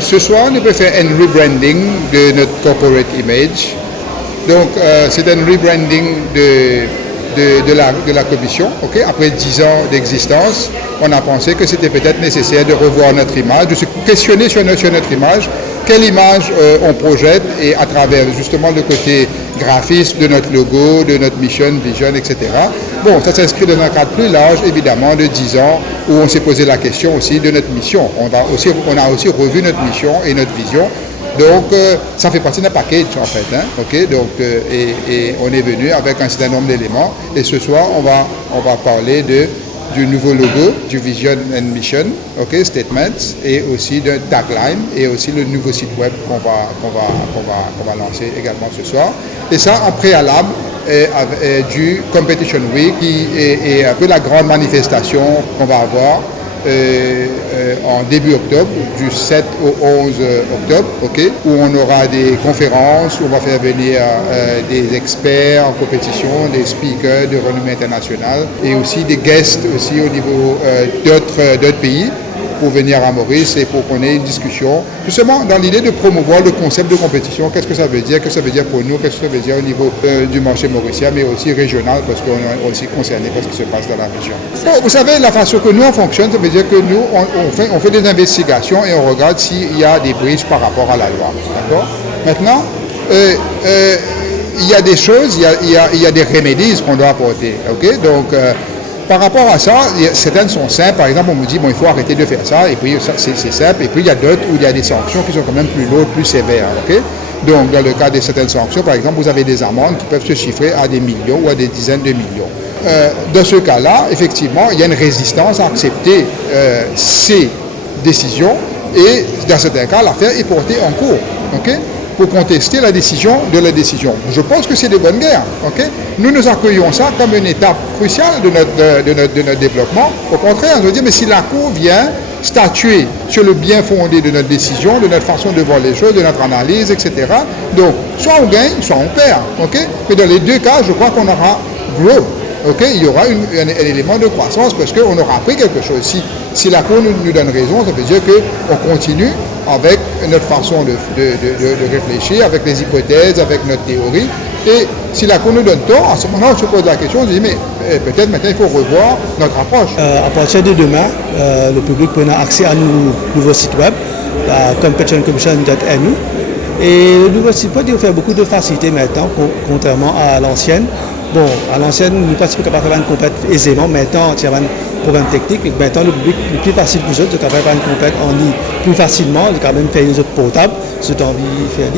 ce soir, on peut faire un rebranding de notre corporate image. Donc, c'est un rebranding de la commission. Okay? Après 10 ans d'existence, on a pensé que c'était peut-être nécessaire de revoir notre image, de se questionner sur notre image, quelle image on projette et à travers justement le côté graphiste de notre logo, de notre mission, vision, etc. Bon, ça s'inscrit dans un cadre plus large, évidemment, de 10 ans, où on s'est posé la question aussi de notre mission. On a aussi revu notre mission et notre vision. Donc, ça fait partie d'un package, en fait. Hein, okay? Donc, et on est venu avec un certain nombre d'éléments. Et ce soir, on va parler du nouveau logo, du Vision and Mission, okay, Statements, et aussi d'un tagline, et aussi le nouveau site web qu'on va lancer également ce soir. Et ça, en préalable du Competition Week, qui est un peu la grande manifestation qu'on va avoir en début octobre, du 7 au 11 octobre, okay, où on aura des conférences, où on va faire venir des experts en compétition, des speakers de renommée internationale et aussi des guests aussi au niveau d'autres pays pour venir à Maurice et pour qu'on ait une discussion, justement dans l'idée de promouvoir le concept de compétition, qu'est-ce que ça veut dire pour nous, qu'est-ce que ça veut dire au niveau du marché mauricien, mais aussi régional, parce qu'on est aussi concerné par ce qui se passe dans la région. Bon, vous savez, la façon que nous on fonctionne, ça veut dire que nous, on fait des investigations et on regarde s'il y a des brises par rapport à la loi. D'accord ? Maintenant, il y a des choses, il y a des remedies qu'on doit apporter. Okay ? Donc, par rapport à ça, certaines sont simples. Par exemple, on me dit, bon, il faut arrêter de faire ça, et puis c'est simple. Et puis, il y a d'autres où il y a des sanctions qui sont quand même plus lourdes, plus sévères. Okay? Donc, dans le cas de certaines sanctions, par exemple, vous avez des amendes qui peuvent se chiffrer à des millions ou à des dizaines de millions. Dans ce cas-là, effectivement, il y a une résistance à accepter ces décisions, et dans certains cas, l'affaire est portée en cours. Okay? Pour contester la décision de la décision. Je pense que c'est de bonne guerre. Okay? Nous accueillons ça comme une étape cruciale de notre développement. Au contraire, on veut dire, mais si la Cour vient statuer sur le bien fondé de notre décision, de notre façon de voir les choses, de notre analyse, etc. Donc, soit on gagne, soit on perd. Okay? Mais dans les deux cas, je crois qu'on aura grow. Okay? Il y aura un élément de croissance parce qu'on aura appris quelque chose. Si la Cour nous donne raison, ça veut dire qu'on continue avec notre façon de réfléchir, avec les hypothèses, avec notre théorie. Et si la Cour nous donne tort, à ce moment-là, on se pose la question, on se dit, mais peut-être maintenant il faut revoir notre approche. À partir de demain, le public pourra accès à nos nouveaux sites web, la competitioncommission.nu. Et le nouveau site web, il offre beaucoup de facilités maintenant, contrairement à l'ancienne. Bon, à l'ancienne, nous ne participons pas à une compète aisément. Maintenant, il y a un problème technique. Maintenant, le public, le plus facile pour eux, c'est de faire une compète en ligne plus facilement, de quand même faire les autres portables, ce que tu as envie de faire.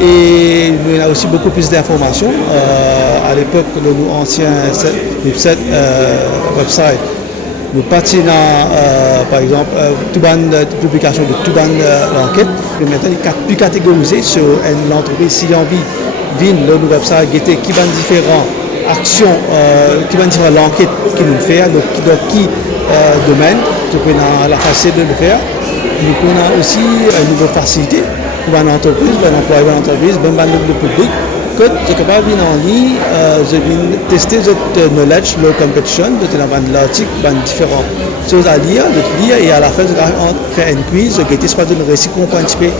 Et il y a aussi beaucoup plus d'informations. À l'époque, le ancien website, nous partisans, par exemple, toute publication de toute l'enquête. Maintenant, il est plus catégorisé sur l'entreprise. S'il a envie le website qui va différentes actions, qui va différentes enquêtes qui nous fait, donc qui domaine, donc on a la facilité de le faire. Donc on a aussi une nouvelle facilité pour une entreprise, pour un employé de l'entreprise, pour le public, que je suis capable de venir en ligne, je viens tester votre knowledge, le competition, de l'article, différentes choses à lire, et à la fin, je vais faire une quiz, je vais essayer de récit comprendre un petit peu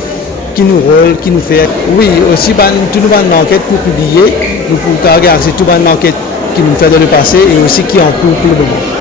qui nous rôle, qui nous fait. Oui, aussi, tout nous une enquête pour publier, nous pouvons regarder tout une enquête qui nous fait dans le passé et aussi qui est en cours pour le moment.